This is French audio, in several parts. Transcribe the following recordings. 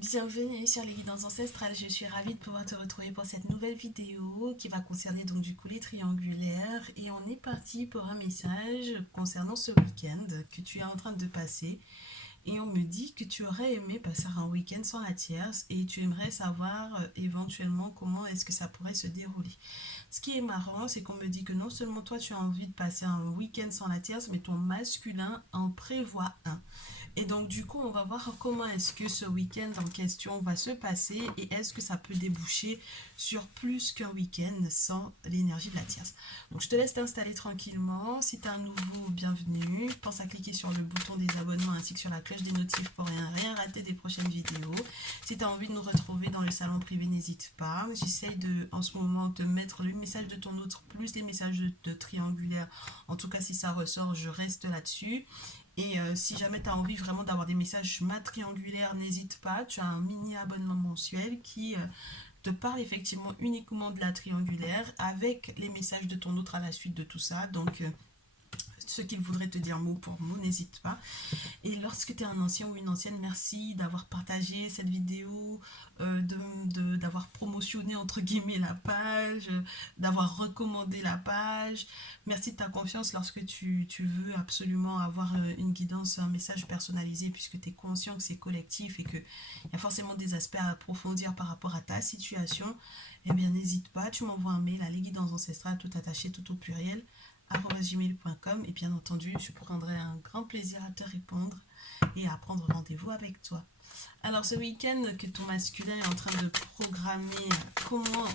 Bienvenue sur les guidances ancestrales, je suis ravie de pouvoir te retrouver pour cette nouvelle vidéo qui va concerner donc du coup les triangulaires et on est parti pour un message concernant ce week-end que tu es en train de passer et on me dit que tu aurais aimé passer un week-end sans la tierce et tu aimerais savoir éventuellement comment est-ce que ça pourrait se dérouler. Ce qui est marrant, c'est qu'on me dit que non seulement toi tu as envie de passer un week-end sans la tierce, mais ton masculin en prévoit un. Et donc, du coup, on va voir comment est-ce que ce week-end en question va se passer et est-ce que ça peut déboucher sur plus qu'un week-end sans l'énergie de la tierce. Donc, je te laisse t'installer tranquillement. Si tu es un nouveau, bienvenue. Pense à cliquer sur le bouton des abonnements ainsi que sur la cloche des notifs pour rien rater des prochaines vidéos. Si tu as envie de nous retrouver dans le salon privé, n'hésite pas. J'essaye en ce moment de mettre le message de ton autre plus les messages de triangulaire. En tout cas, si ça ressort, je reste là-dessus. Et si jamais tu as envie vraiment d'avoir des messages matriangulaires, n'hésite pas. Tu as un mini abonnement mensuel qui te parle effectivement uniquement de la triangulaire avec les messages de ton autre à la suite de tout ça. Donc, ce qu'il voudrait te dire mot pour mot, n'hésite pas. Et lorsque tu es un ancien ou une ancienne, merci d'avoir partagé cette vidéo, d'avoir promotionné entre guillemets la page, d'avoir recommandé la page. Merci de ta confiance lorsque tu veux absolument avoir une guidance, un message personnalisé, puisque tu es conscient que c'est collectif et qu'il y a forcément des aspects à approfondir par rapport à ta situation. Eh bien, n'hésite pas, tu m'envoies un mail à lesguidancesancestrales, tout attaché, tout au pluriel, gmail.com et bien entendu, je prendrai un grand plaisir à te répondre et à prendre rendez-vous avec toi. Alors ce week-end que ton masculin est en train de programmer, comment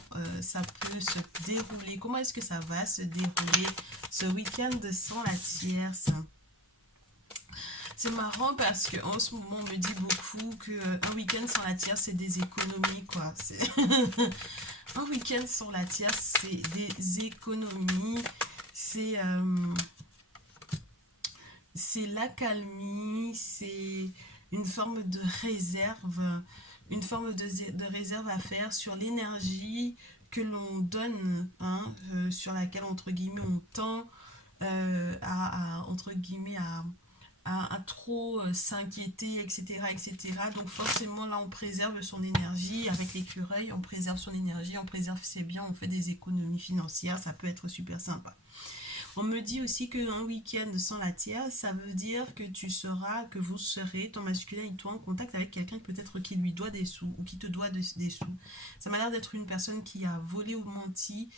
ça peut se dérouler, comment est-ce que ça va se dérouler ce week-end sans la tierce? C'est marrant parce qu'en ce moment on me dit beaucoup qu'un week-end sans la tierce c'est des économies quoi. Un week-end sans la tierce c'est des économies, c'est c'est l'accalmie, c'est une forme de réserve, une forme de réserve à faire sur l'énergie que l'on donne, hein, sur laquelle, entre guillemets, on tend entre guillemets, à trop s'inquiéter, etc., etc. Donc forcément, là, on préserve son énergie. Avec l'écureuil, on préserve son énergie, on préserve ses biens, on fait des économies financières, ça peut être super sympa. On me dit aussi qu'un week-end sans la tierce, ça veut dire que vous serez, ton masculin et toi, en contact avec quelqu'un peut-être qui lui doit des sous ou qui te doit des sous. Ça m'a l'air d'être une personne qui a volé ou menti,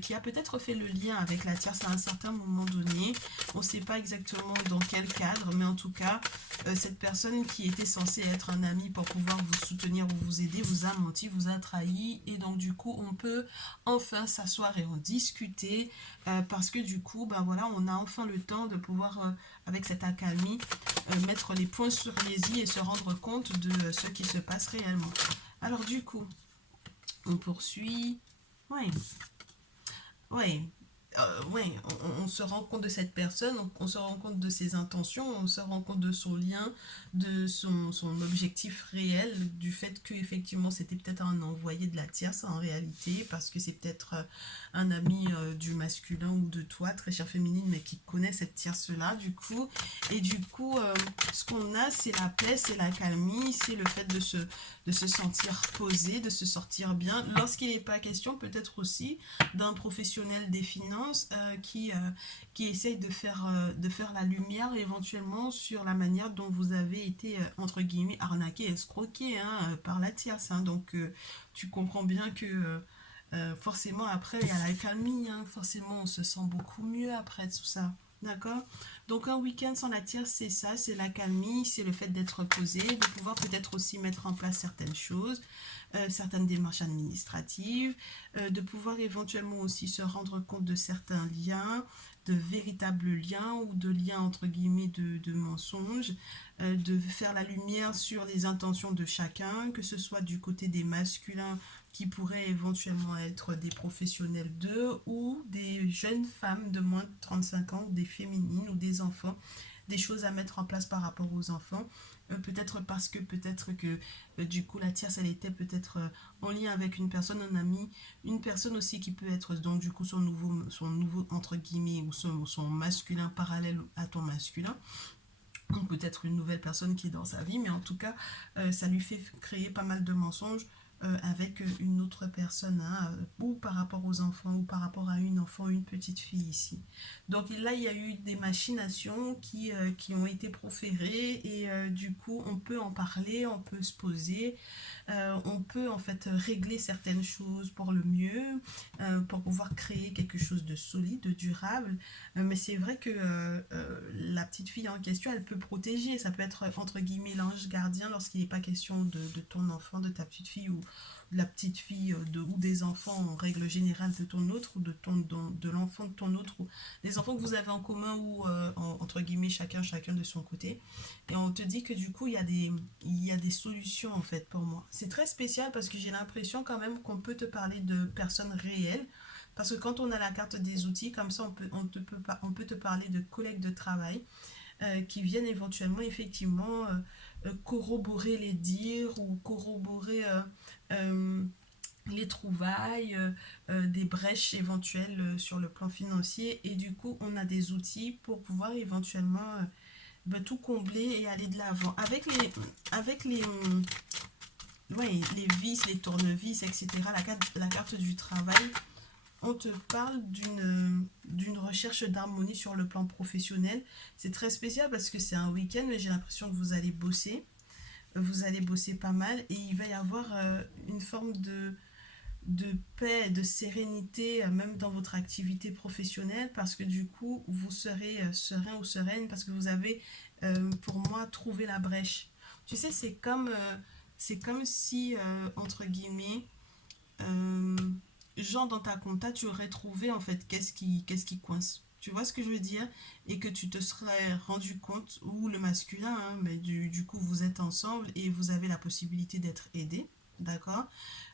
qui a peut-être fait le lien avec la tierce à un certain moment donné. On ne sait pas exactement dans quel cadre, mais en tout cas, cette personne qui était censée être un ami pour pouvoir vous soutenir ou vous aider, vous a menti, vous a trahi. Et donc, du coup, on peut enfin s'asseoir et en discuter parce que du coup, ben voilà, on a enfin le temps de pouvoir, avec cette accalmie, mettre les points sur les i et se rendre compte de ce qui se passe réellement. Alors du coup, on poursuit. Ouais, ouais, ouais, on se rend compte de cette personne, on se rend compte de ses intentions, on se rend compte de son lien, de son objectif réel, du fait qu'effectivement c'était peut-être un envoyé de la tierce en réalité, parce que c'est peut-être un ami du masculin ou de toi, très chère féminine, mais qui connaît cette tierce-là, du coup. Et du coup, ce qu'on a, c'est la paix, c'est la calmie, c'est le fait de se sentir posé, de se sortir bien. Lorsqu'il n'est pas question, peut-être aussi d'un professionnel des finances qui essaye de faire la lumière éventuellement sur la manière dont vous avez été, entre guillemets, arnaqué, escroqué, hein, par la tierce. Hein. Donc, tu comprends bien que forcément, après, il y a la calmie. Hein. Forcément, on se sent beaucoup mieux après tout ça. D'accord. Donc un week-end sans la tierce, c'est ça, c'est la calmie, c'est le fait d'être posé, de pouvoir peut-être aussi mettre en place certaines choses, certaines démarches administratives, de pouvoir éventuellement aussi se rendre compte de certains liens, de véritables liens ou de liens entre guillemets de mensonges, de faire la lumière sur les intentions de chacun, que ce soit du côté des masculins qui pourraient éventuellement être des professionnels d'eux ou des jeunes femmes de moins de 35 ans, des féminines ou des enfants, des choses à mettre en place par rapport aux enfants. Peut-être parce que du coup la tierce elle était peut-être en lien avec une personne, un ami, une personne aussi qui peut être donc du coup son nouveau entre guillemets ou son masculin parallèle à ton masculin ou peut-être une nouvelle personne qui est dans sa vie, mais en tout cas, ça lui fait créer pas mal de mensonges avec une autre personne, hein, ou par rapport aux enfants, ou par rapport à une enfant, une petite fille ici. Donc là, il y a eu des machinations qui ont été proférées, et du coup, on peut en parler, on peut se poser, on peut en fait régler certaines choses pour le mieux, pour pouvoir créer quelque chose de solide, de durable. Mais c'est vrai que la petite fille en question, elle peut protéger. Ça peut être entre guillemets l'ange gardien lorsqu'il n'est pas question de ton enfant, de ta petite fille, ou de la petite fille ou des enfants en règle générale de ton autre, ou de l'enfant de ton autre, ou des enfants que vous avez en commun, ou entre guillemets chacun de son côté. Et on te dit que du coup, il y a des solutions en fait pour moi. C'est très spécial parce que j'ai l'impression quand même qu'on peut te parler de personnes réelles. Parce que quand on a la carte des outils, comme ça, on peut te parler de collègues de travail qui viennent éventuellement, effectivement, corroborer les dires, ou corroborer euh, les trouvailles, des brèches éventuelles sur le plan financier. Et du coup, on a des outils pour pouvoir éventuellement tout combler et aller de l'avant. Ouais, les vis, les tournevis, etc., la carte du travail, on te parle d'une recherche d'harmonie sur le plan professionnel. C'est très spécial parce que c'est un week-end, mais j'ai l'impression que vous allez bosser. Vous allez bosser pas mal, et il va y avoir une forme de paix, de sérénité, même dans votre activité professionnelle, parce que du coup, vous serez serein ou sereine parce que vous avez, pour moi, trouvé la brèche. Tu sais, c'est comme si, entre guillemets, euh, genre dans ta compta, tu aurais trouvé en fait qu'est-ce qui coince. Tu vois ce que je veux dire? Et que tu te serais rendu compte, ou le masculin, hein, mais du coup vous êtes ensemble et vous avez la possibilité d'être aidé, d'accord?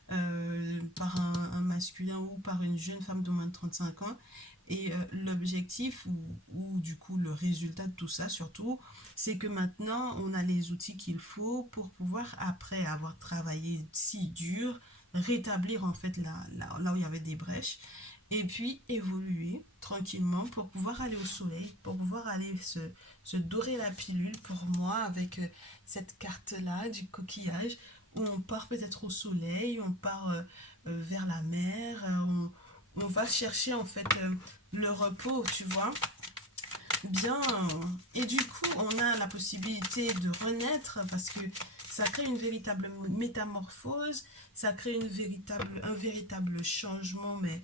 Par un masculin ou par une jeune femme de moins de 35 ans. Et l'objectif, ou du coup le résultat de tout ça surtout, c'est que maintenant on a les outils qu'il faut pour pouvoir, après avoir travaillé si dur, rétablir en fait là où il y avait des brèches, et puis évoluer tranquillement pour pouvoir aller au soleil, pour pouvoir aller se dorer la pilule, pour moi, avec cette carte-là du coquillage, où on part peut-être au soleil, on part vers la mer, on va chercher en fait le repos, tu vois. Bien. Et du coup, on a la possibilité de renaître parce que ça crée une véritable métamorphose, ça crée un véritable changement, mais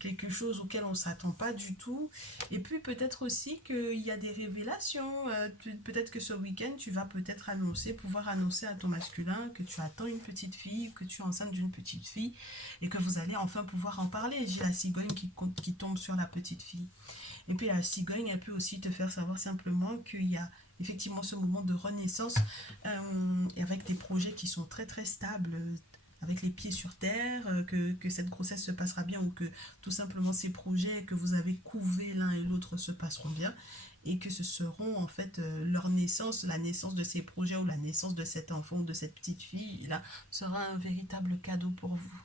quelque chose auquel on ne s'attend pas du tout. Et puis peut-être aussi qu'il y a des révélations. Peut-être que ce week-end, tu vas peut-être pouvoir annoncer à ton masculin que tu attends une petite fille, que tu es enceinte d'une petite fille, et que vous allez enfin pouvoir en parler. J'ai la cigogne qui tombe sur la petite fille. Et puis la cigogne, elle peut aussi te faire savoir simplement qu'il y a effectivement ce moment de renaissance, et avec des projets qui sont très très stables, avec les pieds sur terre, que cette grossesse se passera bien, ou que tout simplement ces projets que vous avez couvés l'un et l'autre se passeront bien, et que ce seront en fait leur naissance, la naissance de ces projets, ou la naissance de cet enfant ou de cette petite fille là, sera un véritable cadeau pour vous.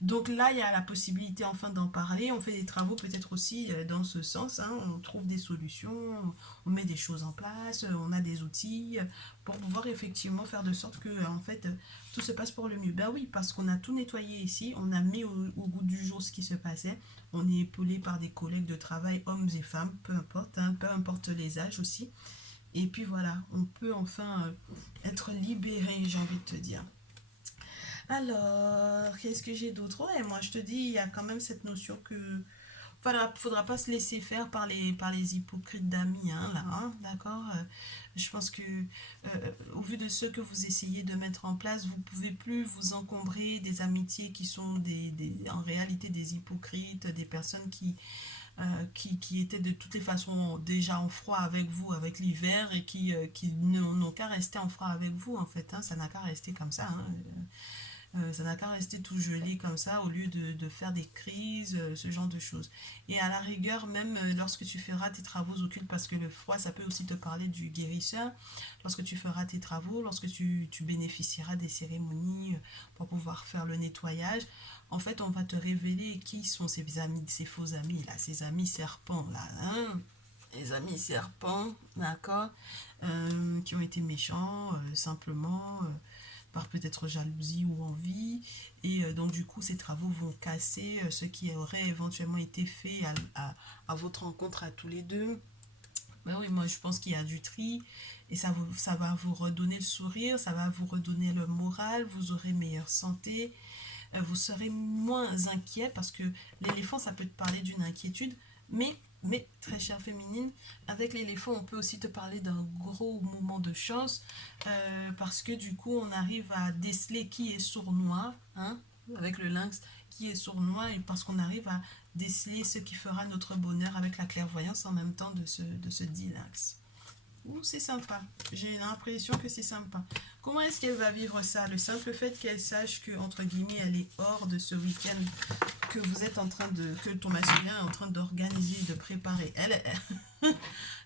Donc là, il y a la possibilité enfin d'en parler. On fait des travaux peut-être aussi dans ce sens, hein. On trouve des solutions, on met des choses en place, on a des outils pour pouvoir effectivement faire de sorte que en fait tout se passe pour le mieux. Ben oui, parce qu'on a tout nettoyé ici, on a mis au goût du jour ce qui se passait. On est épaulé par des collègues de travail, hommes et femmes, peu importe, hein, peu importe les âges aussi. Et puis voilà, on peut enfin être libéré, j'ai envie de te dire. Alors, qu'est-ce que j'ai d'autre? Ouais, moi je te dis, il y a quand même cette notion que faudra pas se laisser faire par les hypocrites d'amis, hein, là, hein, d'accord? Je pense que, au vu de ce que vous essayez de mettre en place, vous pouvez plus vous encombrer des amitiés qui sont en réalité des hypocrites, des personnes qui étaient de toutes les façons déjà en froid avec vous, avec l'hiver, et qui n'ont qu'à rester en froid avec vous, en fait, hein, ça n'a qu'à rester comme ça, hein. Ça n'a qu'à rester tout gelé comme ça, au lieu de faire des crises, ce genre de choses. Et à la rigueur, même lorsque tu feras tes travaux occultes, parce que le froid, ça peut aussi te parler du guérisseur, lorsque tu feras tes travaux, lorsque tu bénéficieras des cérémonies pour pouvoir faire le nettoyage, en fait, on va te révéler qui sont ces amis, ces faux amis, là, ces amis serpents, là, hein. Les amis serpents, d'accord, qui ont été méchants, simplement, par peut-être jalousie ou envie. Et donc, du coup, ces travaux vont casser ce qui aurait éventuellement été fait à votre rencontre à tous les deux. Ben oui, moi je pense qu'il y a du tri et ça va vous redonner le sourire, ça va vous redonner le moral, vous aurez meilleure santé, vous serez moins inquiet parce que l'éléphant, ça peut te parler d'une inquiétude, mais très chère féminine, avec l'éléphant, on peut aussi te parler d'un gros moment de chance parce que du coup, on arrive à déceler qui est sournois, hein, avec le lynx, qui est sournois et parce qu'on arrive à déceler ce qui fera notre bonheur avec la clairvoyance en même temps de ce dit lynx. Ouh, c'est sympa. J'ai l'impression que c'est sympa. Comment est-ce qu'elle va vivre ça? Le simple fait qu'elle sache que, entre guillemets, elle est hors de ce week-end que vous êtes en train de... que ton masculin est en train d'organiser, de préparer.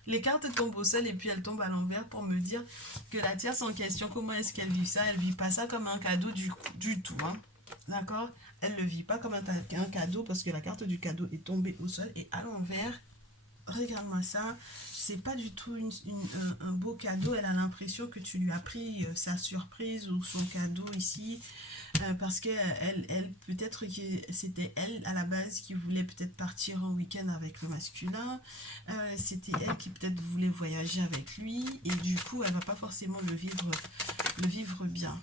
Les cartes tombent au sol et puis elles tombent à l'envers pour me dire que la tierce en question, comment est-ce qu'elle vit ça? Elle vit pas ça comme un cadeau du tout, hein. D'accord? Elle ne le vit pas comme un cadeau parce que la carte du cadeau est tombée au sol et à l'envers. Regarde-moi ça, c'est pas du tout un beau cadeau. Elle a l'impression que tu lui as pris sa surprise ou son cadeau ici parce que peut-être que c'était elle à la base qui voulait peut-être partir en week-end avec le masculin. C'était elle qui peut-être voulait voyager avec lui et du coup elle va pas forcément le vivre bien.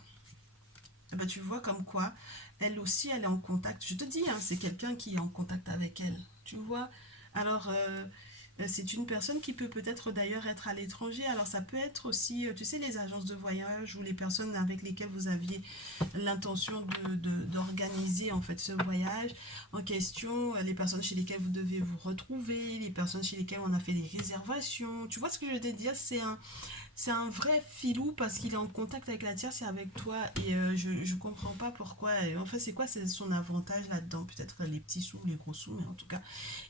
Eh ben, tu vois comme quoi elle aussi elle est en contact. Je te dis, hein, c'est quelqu'un qui est en contact avec elle. Tu vois. Alors c'est une personne qui peut peut-être d'ailleurs être à l'étranger. Alors ça peut être aussi, tu sais, les agences de voyage ou les personnes avec lesquelles vous aviez l'intention d'organiser en fait ce voyage en question, les personnes chez lesquelles vous devez vous retrouver, les personnes chez lesquelles on a fait des réservations. Tu vois ce que je veux te dire? C'est un vrai filou parce qu'il est en contact avec la tierce et avec toi et je comprends pas pourquoi. Et en fait, c'est quoi son avantage là-dedans? Peut-être les petits sous, les gros sous, mais en tout cas,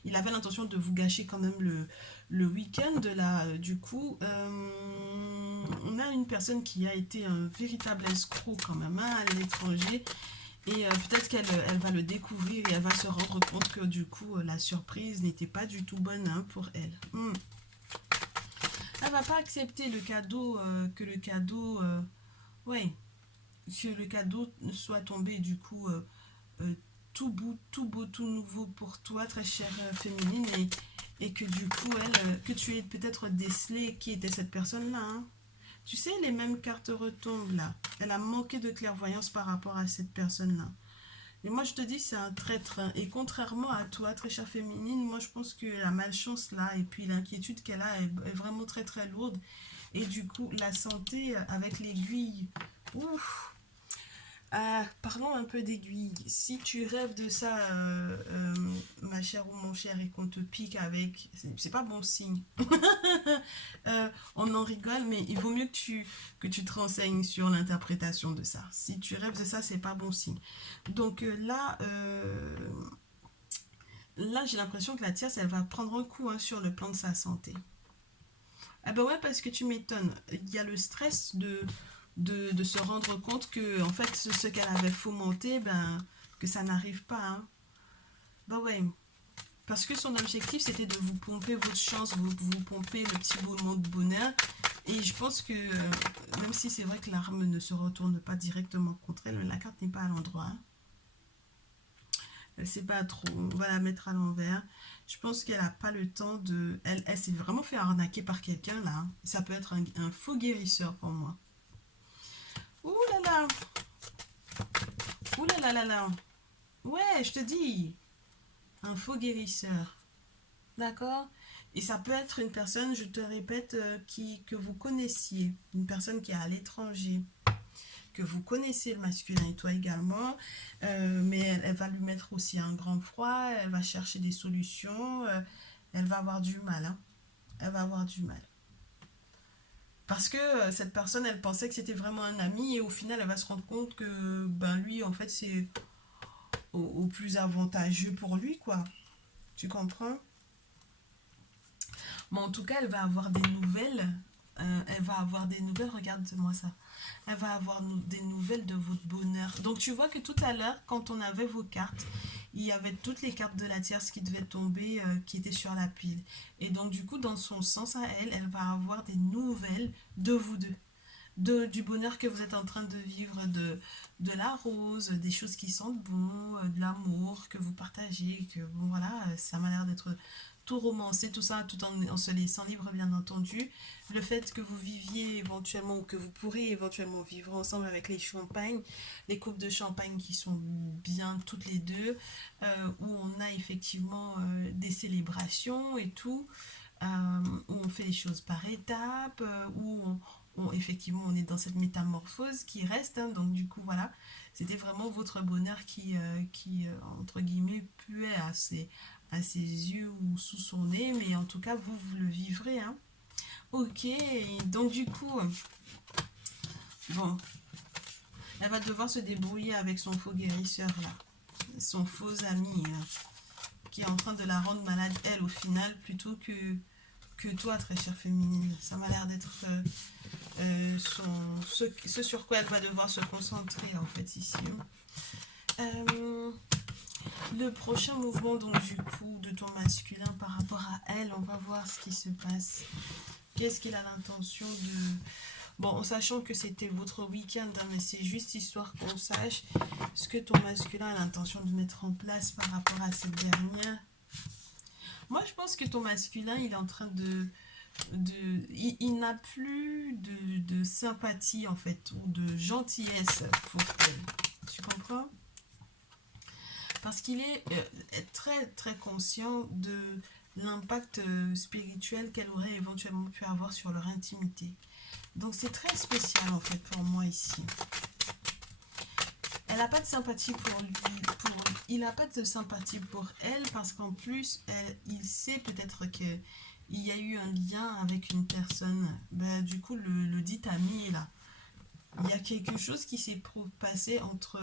il avait l'intention de vous gâcher quand même le week-end. Là, du coup, on a une personne qui a été un véritable escroc quand même hein, à l'étranger. Et peut-être elle va le découvrir et elle va se rendre compte que du coup, la surprise n'était pas du tout bonne hein, pour elle. Elle va pas accepter le cadeau, ouais, que le cadeau soit tombé du coup euh, tout beau, tout nouveau pour toi, très chère féminine, et que du coup, que tu aies peut-être décelé qui était cette personne-là. Hein. Tu sais, les mêmes cartes retombent là. Elle a manqué de clairvoyance par rapport à cette personne-là. Et moi, je te dis, c'est un traître. Hein. Et contrairement à toi, très chère féminine, moi, je pense que la malchance là, et puis l'inquiétude qu'elle a est vraiment très très lourde. Et du coup, la santé avec l'aiguille. Ouf. Parlons un peu d'aiguille. Si tu rêves de ça, ma chère ou mon cher, et qu'on te pique avec, c'est pas bon signe. On en rigole, mais il vaut mieux que tu te renseignes sur l'interprétation de ça. Si tu rêves de ça, c'est pas bon signe. Donc là j'ai l'impression que la tierce, elle va prendre un coup hein, sur le plan de sa santé. Ah ben ouais, parce que tu m'étonnes. Il y a le stress de se rendre compte que, en fait, ce qu'elle avait fomenté, ben, que ça n'arrive pas. Hein. Ben ouais. Parce que son objectif, c'était de vous pomper votre chance, vous pomper le petit moment de bonheur. Et je pense que, même si c'est vrai que l'arme ne se retourne pas directement contre elle, la carte n'est pas à l'endroit. Hein. Elle sait pas trop. On va la mettre à l'envers. Je pense qu'elle n'a pas le temps de... Elle s'est vraiment fait arnaquer par quelqu'un, là. Hein. Ça peut être un faux guérisseur pour moi. Ouh là là. Ouh là là là là. Ouais, je te dis. Un faux guérisseur. D'accord? Et ça peut être une personne, je te répète, que vous connaissiez. Une personne qui est à l'étranger. Que vous connaissez le masculin et toi également. Mais elle va lui mettre aussi un grand froid. Elle va chercher des solutions. Elle va avoir du mal. Hein. Elle va avoir du mal. Parce que cette personne, elle pensait que c'était vraiment un ami et au final, elle va se rendre compte que ben lui, en fait, c'est au plus avantageux pour lui, quoi. Tu comprends? Mais en tout cas, elle va avoir des nouvelles. Elle va avoir des nouvelles, regarde-moi ça. Elle va avoir des nouvelles de votre bonheur. Donc tu vois que tout à l'heure, quand on avait vos cartes, il y avait toutes les cartes de la tierce qui devaient tomber, qui étaient sur la pile. Et donc du coup, dans son sens à elle, elle va avoir des nouvelles de vous deux. Du bonheur que vous êtes en train de vivre, de la rose, des choses qui sentent bon, de l'amour que vous partagez, que bon voilà, ça m'a l'air d'être tout romancé, tout ça, tout en se laissant libre bien entendu. Le fait que vous viviez éventuellement, ou que vous pourrez éventuellement vivre ensemble avec les champagnes, les coupes de champagne qui sont bien toutes les deux, où on a effectivement des célébrations et tout, euh, où on fait les choses par étapes, où effectivement on est dans cette métamorphose qui reste, hein. Donc du coup voilà, c'était vraiment votre bonheur qui entre guillemets puait à ses yeux ou sous son nez, mais en tout cas vous le vivrez, hein. Ok, donc du coup, bon, elle va devoir se débrouiller avec son faux guérisseur là, son faux ami là, qui est en train de la rendre malade elle au final, plutôt que toi, très chère féminine. Ça m'a l'air d'être ce sur quoi elle va devoir se concentrer en fait ici. Le prochain mouvement donc du coup de ton masculin par rapport à elle, on va voir ce qui se passe. Qu'est-ce qu'il a l'intention de... Bon, en sachant que c'était votre week-end, hein, mais c'est juste histoire qu'on sache ce que ton masculin a l'intention de mettre en place par rapport à cette dernière. Moi, je pense que ton masculin, il est en train il n'a plus de sympathie en fait, ou de gentillesse pour elle. Tu comprends? Parce qu'il est très très conscient de l'impact spirituel qu'elle aurait éventuellement pu avoir sur leur intimité. Donc c'est très spécial en fait pour moi ici. Elle n'a pas de sympathie pour lui, il n'a pas de sympathie pour elle, parce qu'en plus il sait peut-être que il y a eu un lien avec une personne. Ben, du coup le dit ami est là. Il y a quelque chose qui s'est passé entre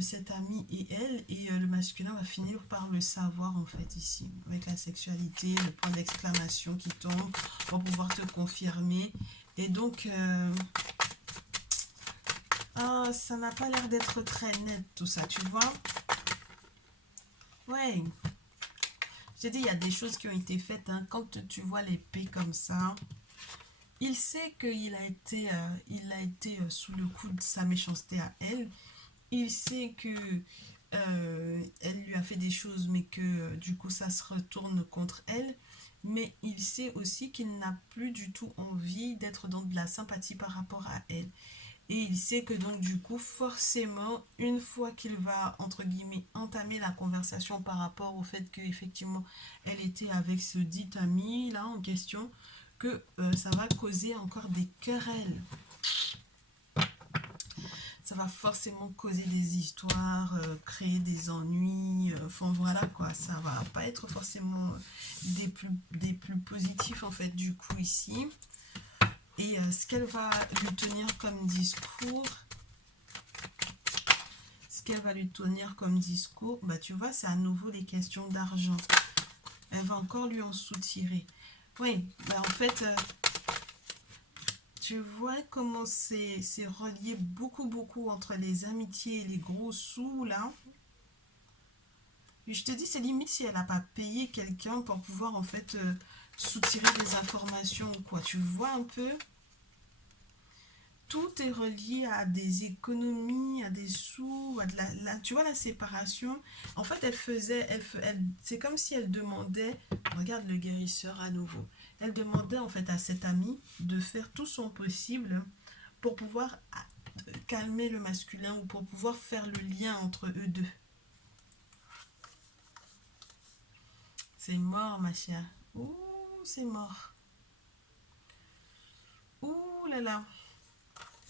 cet ami et elle, et le masculin va finir par le savoir en fait ici, avec la sexualité, le point d'exclamation qui tombe pour pouvoir te confirmer. Et donc ça n'a pas l'air d'être très net tout ça, tu vois. Ouais, j'ai dit, il y a des choses qui ont été faites, hein. Quand tu vois l'épée comme ça, il sait qu'il a été sous le coup de sa méchanceté à elle. Il sait que elle lui a fait des choses, mais que du coup ça se retourne contre elle. Mais il sait aussi qu'il n'a plus du tout envie d'être dans de la sympathie par rapport à elle. Et il sait que donc du coup forcément, une fois qu'il va entre guillemets entamer la conversation par rapport au fait que effectivement elle était avec ce dit ami là en question, que ça va causer encore des querelles. Ça va forcément causer des histoires, créer des ennuis, enfin voilà quoi, ça va pas être forcément des plus positifs en fait du coup ici. Et ce qu'elle va lui tenir comme discours, bah tu vois, c'est à nouveau les questions d'argent. Elle va encore lui en soutirer. Oui, bah en fait, tu vois comment c'est relié beaucoup entre les amitiés et les gros sous là. Et je te dis, c'est limite si elle n'a pas payé quelqu'un pour pouvoir en fait soutirer des informations ou quoi. Tu vois un peu? Tout est relié à des économies, à des sous, à tu vois la séparation. En fait, c'est comme si elle demandait, regarde le guérisseur à nouveau. Elle demandait en fait à cet ami de faire tout son possible pour pouvoir calmer le masculin, ou pour pouvoir faire le lien entre eux deux. C'est mort, ma chère. Ouh, c'est mort. Ouh là là.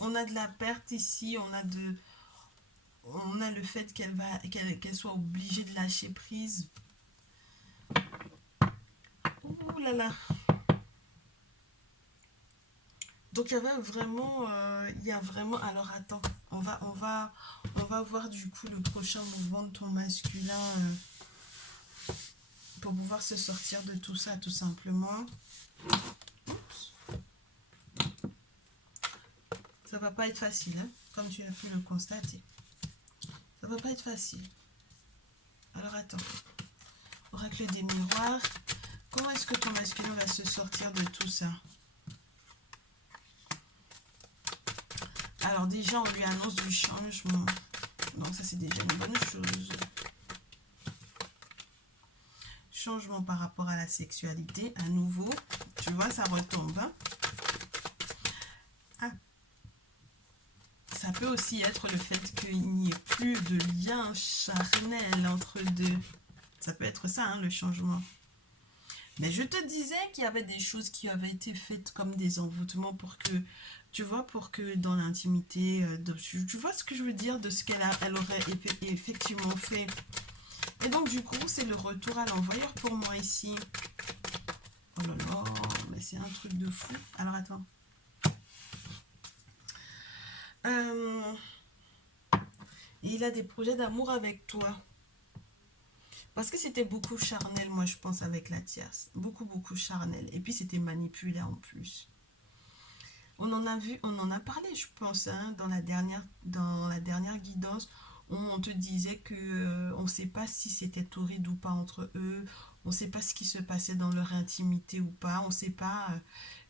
On a de la perte ici, on a le fait qu'elle soit obligée de lâcher prise. Ouh là là. Donc il y a vraiment. Alors attends, on va voir du coup le prochain mouvement de ton masculin pour pouvoir se sortir de tout ça tout simplement. Oups. Ça va pas être facile, hein, comme tu as pu le constater. Ça va pas être facile. Alors attends. Oracle des miroirs. Comment est-ce que ton masculin va se sortir de tout ça? Alors déjà, on lui annonce du changement. Donc ça, c'est déjà une bonne chose. Changement par rapport à la sexualité. À nouveau, tu vois, ça retombe. Hein? Ah. Ça peut aussi être le fait qu'il n'y ait plus de lien charnel entre deux. Ça peut être ça, hein, le changement. Mais je te disais qu'il y avait des choses qui avaient été faites comme des envoûtements pour que, tu vois, pour que dans l'intimité, tu vois ce que je veux dire de ce elle aurait effectivement fait. Et donc du coup, c'est le retour à l'envoyeur pour moi ici. Oh là là, mais c'est un truc de fou. Alors attends. Il a des projets d'amour avec toi. Parce que c'était beaucoup charnel, moi, je pense, avec la tierce. Beaucoup, beaucoup charnel. Et puis, c'était manipulé en plus. On en a vu, on en a parlé, je pense, hein, dans la dernière guidance. On te disait que on ne sait pas si c'était torride ou pas entre eux. On ne sait pas ce qui se passait dans leur intimité ou pas. On ne sait pas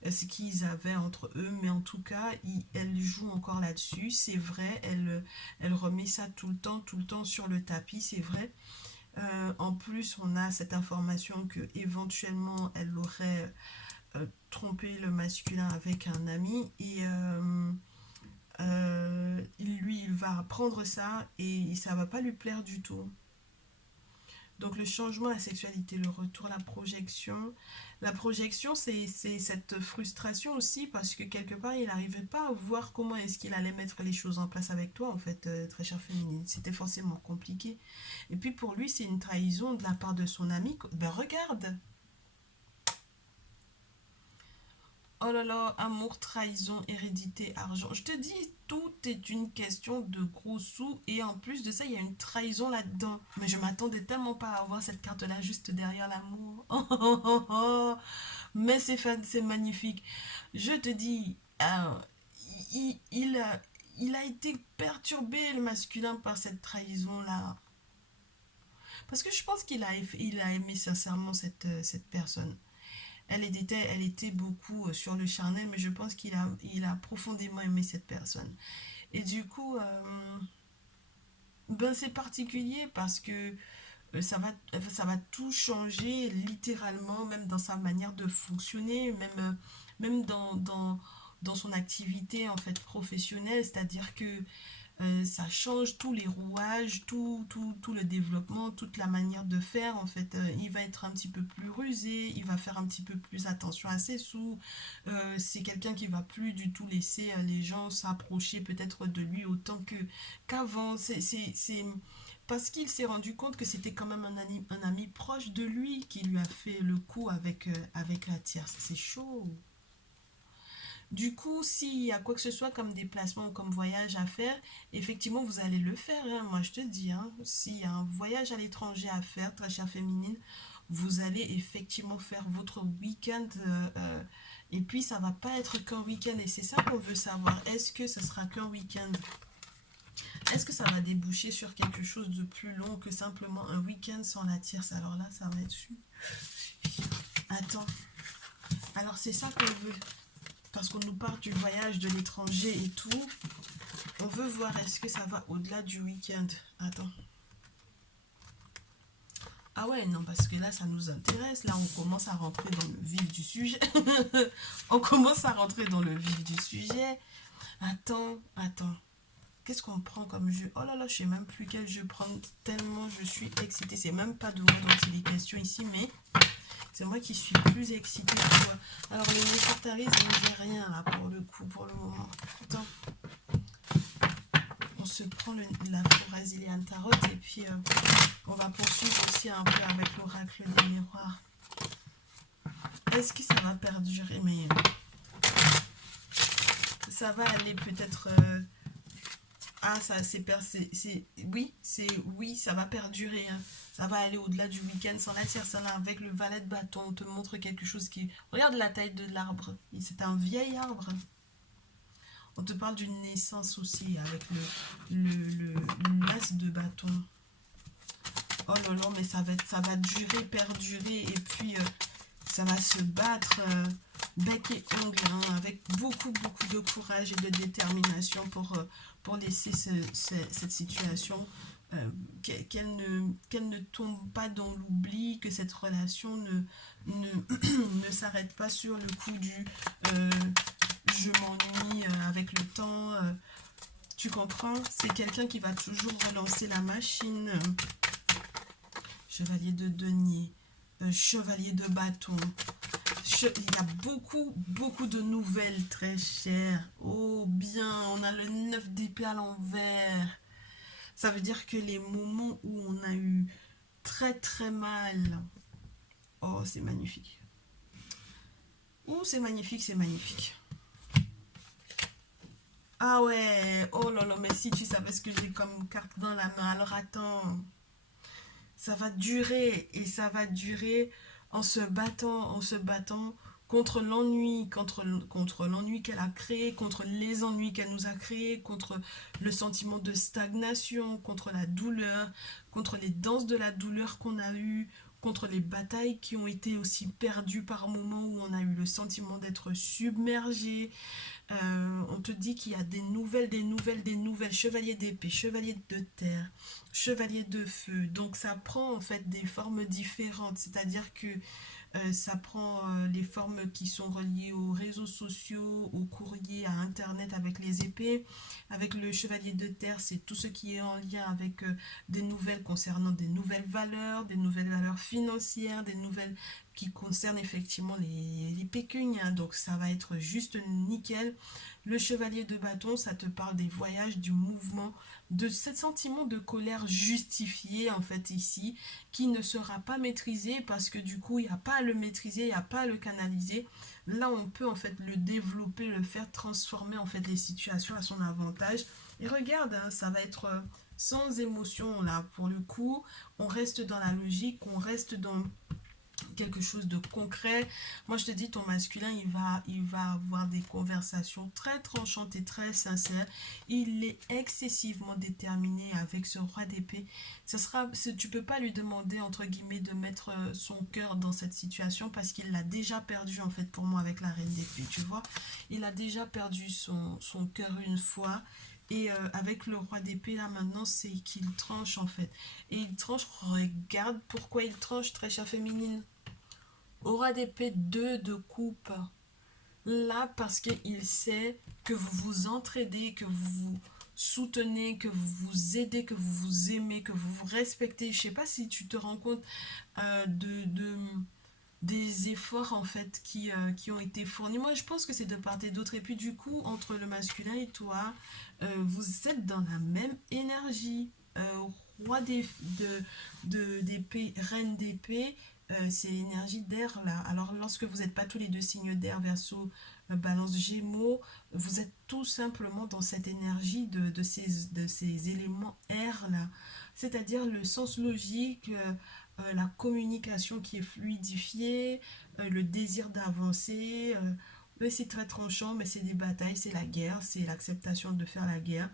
ce qu'ils avaient entre eux. Mais en tout cas, elle joue encore là-dessus. C'est vrai, elle remet ça tout le temps sur le tapis. C'est vrai. En plus, on a cette information que éventuellement elle aurait trompé le masculin avec un ami et lui, il va prendre ça et ça va pas lui plaire du tout. Donc le changement, la sexualité, le retour, la projection. La projection, c'est cette frustration aussi parce que quelque part, il n'arrivait pas à voir comment est-ce qu'il allait mettre les choses en place avec toi, en fait, très chère féminine. C'était forcément compliqué. Et puis pour lui, c'est une trahison de la part de son ami. Ben regarde. Oh là là, amour, trahison, hérédité, argent. Je te dis, tout est une question de gros sous. Et en plus de ça, il y a une trahison là-dedans. Mais je m'attendais tellement pas à avoir cette carte-là juste derrière l'amour. Oh, oh, oh, oh. Mais c'est magnifique. Je te dis, il a été perturbé, le masculin, par cette trahison-là. Parce que je pense il a aimé sincèrement cette personne. Elle était beaucoup sur le charnel, mais je pense il a profondément aimé cette personne. Et du coup, ben c'est particulier parce que ça va tout changer littéralement, même dans sa manière de fonctionner, même dans son activité en fait professionnelle, c'est-à-dire que ça change tous les rouages, tout le développement, toute la manière de faire. En fait, il va être un petit peu plus rusé, il va faire un petit peu plus attention à ses sous. C'est quelqu'un qui va plus du tout laisser les gens s'approcher peut-être de lui autant qu'avant. C'est parce qu'il s'est rendu compte que c'était quand même un ami proche de lui qui lui a fait le coup avec la tierce. C'est chaud. Du coup, s'il y a quoi que ce soit comme déplacement ou comme voyage à faire, effectivement, vous allez le faire. Hein. Moi, je te dis, hein, s'il y a un voyage à l'étranger à faire, très chère féminine, vous allez effectivement faire votre week-end. Et puis, ça va pas être qu'un week-end. Et c'est ça qu'on veut savoir. Est-ce que ce sera qu'un week-end? Est-ce que ça va déboucher sur quelque chose de plus long que simplement un week-end sans la tierce? Alors là, ça va être... Attends. Alors, c'est ça qu'on veut. Parce qu'on nous parle du voyage de l'étranger et tout. On veut voir est-ce que ça va au-delà du week-end. Attends. Ah ouais, non, parce que là, ça nous intéresse. Là, on commence à rentrer dans le vif du sujet. On commence à rentrer dans le vif du sujet. Attends. Qu'est-ce qu'on prend comme jeu? Oh là là, je sais même plus quel jeu prendre. Tellement je suis excitée. C'est même pas de moi dont il est question ici, mais... c'est moi qui suis plus excitée que toi. Alors, le Néfertari, ça ne me dit rien, là, pour le coup, pour le moment. Attends. On se prend la Brésilienne Tarot et puis on va poursuivre aussi un peu avec l'oracle des miroirs. Est-ce que ça va perdurer? Mais ça va aller peut-être... ah, ça, oui, ça va perdurer. Hein. Ça va aller au-delà du week-end sans la tierce. Avec le valet de bâton, on te montre quelque chose qui... regarde la taille de l'arbre. C'est un vieil arbre. On te parle d'une naissance aussi avec l'as de bâton. Oh là là, mais ça va durer, perdurer, et puis ça va se battre bec et ongle, hein, avec beaucoup, beaucoup de courage et de détermination pour laisser cette situation, qu'elle ne tombe pas dans l'oubli, que cette relation ne s'arrête pas sur le coup du euh, je m'ennuie avec le temps. Tu comprends? C'est quelqu'un qui va toujours relancer la machine. Chevalier de denier, chevalier de bâton. Il y a beaucoup, beaucoup de nouvelles très chères. Oh bien, on a le 9 d'épée à l'envers. Ça veut dire que les moments où on a eu très très mal. Oh, c'est magnifique. Oh, c'est magnifique, c'est magnifique. Ah ouais, oh là là, mais si tu savais ce que j'ai comme carte dans la main, alors attends. Ça va durer et ça va durer en se battant contre l'ennui, contre l'ennui qu'elle a créé, contre les ennuis qu'elle nous a créés, contre le sentiment de stagnation, contre la douleur, contre les danses de la douleur qu'on a eues, contre les batailles qui ont été aussi perdues par moments où on a eu le sentiment d'être submergé. On te dit qu'il y a des nouvelles, des nouvelles, des nouvelles. Chevalier d'épée, chevalier de terre, chevalier de feu. Donc ça prend en fait des formes différentes. C'est-à-dire que ça prend les formes qui sont reliées aux réseaux sociaux, aux courriers, à Internet avec les épées. Avec le chevalier de terre, c'est tout ce qui est en lien avec des nouvelles concernant des nouvelles valeurs financières, des nouvelles qui concernent effectivement les pécunes. Hein. Donc ça va être juste nickel. Le chevalier de bâton, ça te parle des voyages, du mouvement, de ce sentiment de colère justifié en fait ici, qui ne sera pas maîtrisé parce que du coup il n'y a pas à le maîtriser, il n'y a pas à le canaliser. Là on peut en fait le développer, le faire transformer en fait les situations à son avantage. Et regarde, hein, ça va être sans émotion là pour le coup. On reste dans la logique, on reste dans quelque chose de concret. Moi, je te dis, ton masculin, il va avoir des conversations très tranchantes et très sincères. Il est excessivement déterminé avec ce roi d'épée. Tu peux pas lui demander, entre guillemets, de mettre son cœur dans cette situation parce qu'il l'a déjà perdu, en fait, pour moi, avec la reine d'épée, tu vois. Il a déjà perdu son cœur une fois. Et avec le roi d'épée, là, maintenant, c'est qu'il tranche, en fait. Et il tranche, regarde pourquoi il tranche, très chère féminine. Aura d'épée 2 de coupe. Là, parce qu'il sait que vous vous entraidez, que vous vous soutenez, que vous vous aidez, que vous vous aimez, que vous vous respectez. Je sais pas si tu te rends compte des efforts en fait qui ont été fournis. Moi, je pense que c'est de part et d'autre. Et puis du coup, entre le masculin et toi, vous êtes dans la même énergie. Roi d'épée, reine d'épée, c'est l'énergie d'air là. Alors lorsque vous n'êtes pas tous les deux signes d'air, Verseau, Balance, Gémeaux, vous êtes tout simplement dans cette énergie de ces éléments air là. C'est-à-dire le sens logique, la communication qui est fluidifiée, le désir d'avancer. Mais c'est très tranchant, mais c'est des batailles, c'est la guerre, c'est l'acceptation de faire la guerre,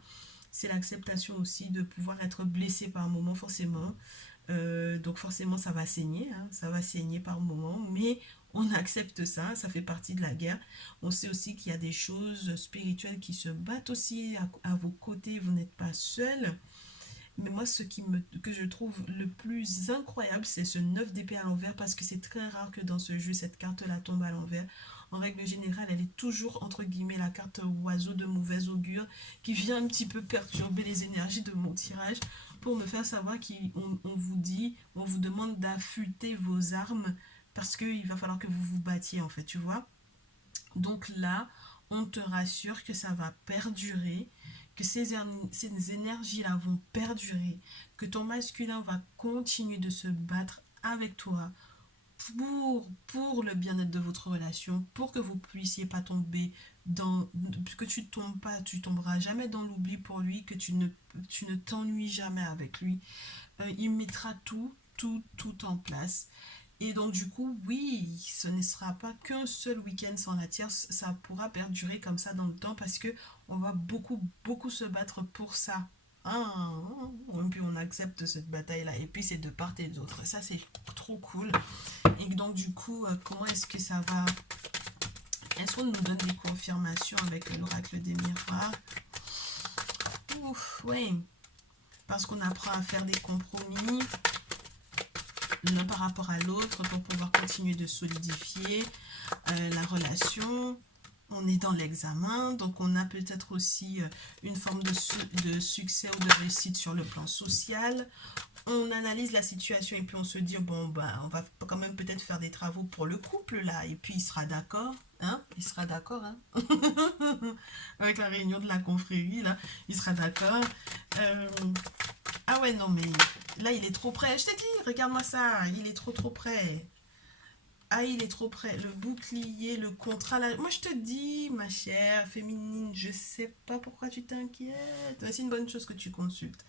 c'est l'acceptation aussi de pouvoir être blessé par moment, forcément. Donc forcément, ça va saigner, hein, ça va saigner par moment, mais on accepte ça, ça fait partie de la guerre. On sait aussi qu'il y a des choses spirituelles qui se battent aussi à vos côtés, vous n'êtes pas seul. Mais moi, que je trouve le plus incroyable, c'est ce 9 d'épée à l'envers, parce que c'est très rare que dans ce jeu, cette carte-là tombe à l'envers. En règle générale, elle est toujours, entre guillemets, la carte oiseau de mauvais augure, qui vient un petit peu perturber les énergies de mon tirage, pour me faire savoir qu'on vous dit, on vous demande d'affûter vos armes, parce qu'il va falloir que vous vous battiez, en fait, tu vois. Donc là, on te rassure que ça va perdurer, que ces énergies-là vont perdurer, que ton masculin va continuer de se battre avec toi pour le bien-être de votre relation, pour que vous puissiez pas tomber que tu tombes pas, tu tomberas jamais dans l'oubli pour lui, que tu ne t'ennuies jamais avec lui. Il mettra tout en place. Et donc, du coup, oui, ce ne sera pas qu'un seul week-end sans la tierce. Ça pourra perdurer comme ça dans le temps parce que on va beaucoup, beaucoup se battre pour ça. Ah, et puis on accepte cette bataille-là. Et puis c'est de part et d'autre. Ça, c'est trop cool. Et donc, du coup, comment est-ce que ça va? Est-ce qu'on nous donne des confirmations avec l'oracle des miroirs? Ouf, oui. Parce qu'on apprend à faire des compromis l'un par rapport à l'autre pour pouvoir continuer de solidifier la relation. On est dans l'examen, donc on a peut-être aussi une forme de succès ou de réussite sur le plan social. On analyse la situation et puis on se dit, bon, ben, on va quand même peut-être faire des travaux pour le couple, là, et puis il sera d'accord, hein, il sera d'accord, hein, avec la réunion de la confrérie, là, il sera d'accord. Ah ouais, non, mais là, il est trop près, je t'ai dit, regarde-moi ça, il est trop trop près. Ah, il est trop près. Le bouclier, le contrat. Moi, je te dis, ma chère féminine, je sais pas pourquoi tu t'inquiètes. Mais c'est une bonne chose que tu consultes.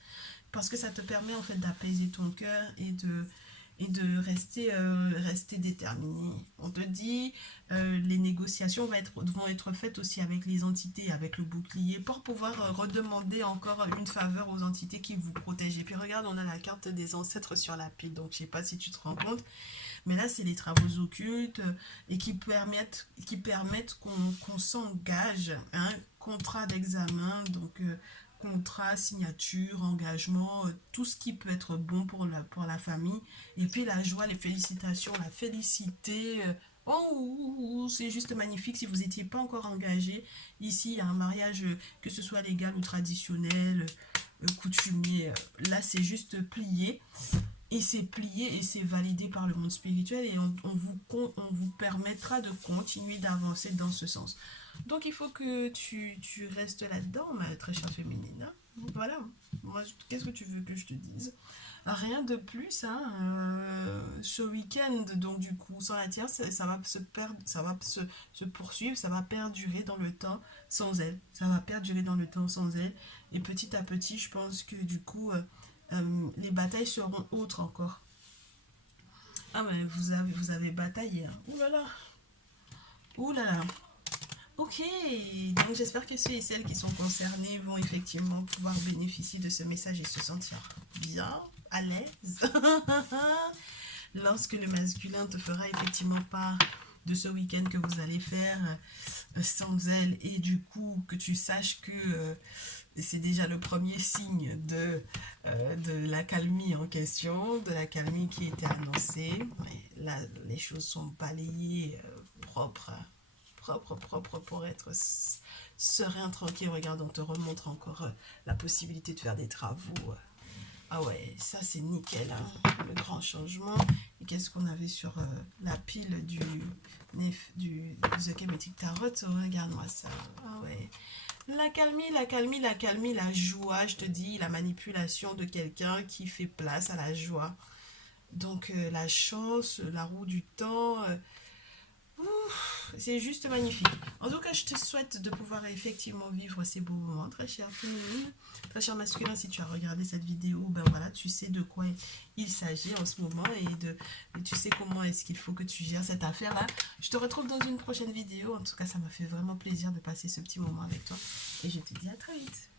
Parce que ça te permet en fait d'apaiser ton cœur et de rester, rester déterminé. On te dit, les négociations vont être faites aussi avec les entités, avec le bouclier, pour pouvoir redemander encore une faveur aux entités qui vous protègent. Et puis regarde, on a la carte des ancêtres sur la pile. Donc je sais pas si tu te rends compte. Mais là, c'est les travaux occultes et qui permettent qu'on s'engage, hein, contrat d'examen, donc contrat, signature, engagement, tout ce qui peut être bon pour la famille. Et puis la joie, les félicitations, la félicité. Oh, c'est juste magnifique. Si vous n'étiez pas encore engagé, ici, il y a un mariage, que ce soit légal ou traditionnel, coutumier. Là, c'est juste plié. Et c'est plié et c'est validé par le monde spirituel et on vous permettra de continuer d'avancer dans ce sens. Donc il faut que tu restes là-dedans, ma très chère féminine. Hein. Voilà. Moi, qu'est-ce que tu veux que je te dise? Rien de plus. Hein. Ce week-end, donc du coup, sans la tierce, ça va se perdre, se poursuivre, ça va perdurer dans le temps sans elle. Ça va perdurer dans le temps sans elle. Et petit à petit, je pense que du coup, les batailles seront autres encore. Ah mais vous avez bataillé. Hein. Ouh là là. Ouh là là. Ok, donc j'espère que ceux et celles qui sont concernés vont effectivement pouvoir bénéficier de ce message et se sentir bien, à l'aise. Lorsque le masculin te fera effectivement part de ce week-end que vous allez faire sans elle et du coup que tu saches que c'est déjà le premier signe de l'accalmie en question, de l'accalmie qui était annoncée. Ouais, là, les choses sont balayées propres, propres pour être serein, tranquille. Regarde, on te remontre encore la possibilité de faire des travaux. Ah ouais, ça c'est nickel, hein, le grand changement. Et qu'est-ce qu'on avait sur la pile du The Kemetic Tarot? Regarde-moi ça. Ah ouais. La calmie, la calmie, la calmie, la joie, je te dis, la manipulation de quelqu'un qui fait place à la joie. Donc la chance, la roue du temps, c'est juste magnifique. En tout cas, je te souhaite de pouvoir effectivement vivre ces beaux moments, très chère féminine, très cher masculin. Si tu as regardé cette vidéo, ben voilà, tu sais de quoi il s'agit en ce moment et tu sais comment est-ce qu'il faut que tu gères cette affaire-là. Je te retrouve dans une prochaine vidéo. En tout cas, ça m'a fait vraiment plaisir de passer ce petit moment avec toi et je te dis à très vite.